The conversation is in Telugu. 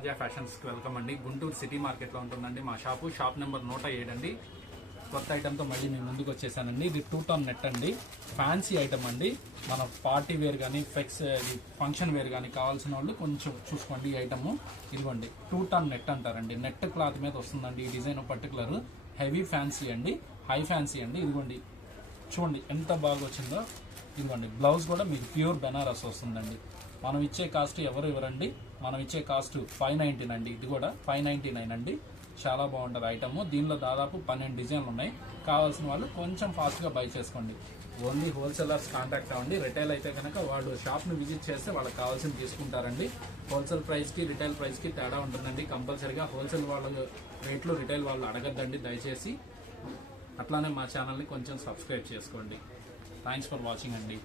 రాజా ఫ్యాషన్స్ కి వెల్కమ్ అండి. గుంటూరు సిటీ మార్కెట్ లో ఉంటుందండి మా షాప్ నెంబర్ 107 అండి. కొత్త ఐటమ్ తో మళ్ళీ నేను ముందుకు వచ్చేసానండి. ఇది 2 టన్ నెట్ అండి, ఫ్యాన్సీ ఐటమ్ అండి. మన పార్టీ వేర్ కానీ ఫంక్షన్ వేర్ కానీ కావాల్సిన వాళ్ళు కొంచెం చూసుకోండి. ఈ ఐటమ్ ఇదిగోండి 2 టన్ నెట్ అంటారండి. నెట్ క్లాత్ మీద వస్తుందండి ఈ డిజైన్. పర్టికులర్ హెవీ ఫ్యాన్సీ అండి, హై ఫ్యాన్సీ అండి. ఇదిగోండి చూడండి ఎంత బాగా వచ్చిందో. ఇదిగోండి బ్లౌజ్ కూడా మీకు ప్యూర్ బెనారస్ వస్తుందండి. మనం ఇచ్చే కాస్ట్ ఎవరు ఇవ్వరండి, మనం ఇచ్చే కాస్ట్ 599 అండి. ఇది కూడా 599 అండి. చాలా బాగుంటుంది ఐటమ్. దీనిలో దాదాపు 12 డిజైన్లు ఉన్నాయి. కావాల్సిన వాళ్ళు కొంచెం ఫాస్ట్గా బై చేసుకోండి. ఓన్లీ హోల్సేలర్స్ కాంటాక్ట్ అవ్వండి. రిటైల్ అయితే కనుక వాళ్ళు షాప్ని విజిట్ చేస్తే వాళ్ళకి కావాల్సింది తీసుకుంటారండి. హోల్సేల్ ప్రైస్కి రిటైల్ ప్రైస్కి తేడా ఉంటుందండి. కంపల్సరీగా హోల్సేల్ వాళ్ళ రేట్లు రిటైల్ వాళ్ళు అడగద్దండి దయచేసి. అట్లానే మా ఛానల్ని కొంచెం సబ్స్క్రైబ్ చేసుకోండి. థ్యాంక్స్ ఫర్ వాచింగ్ అండి.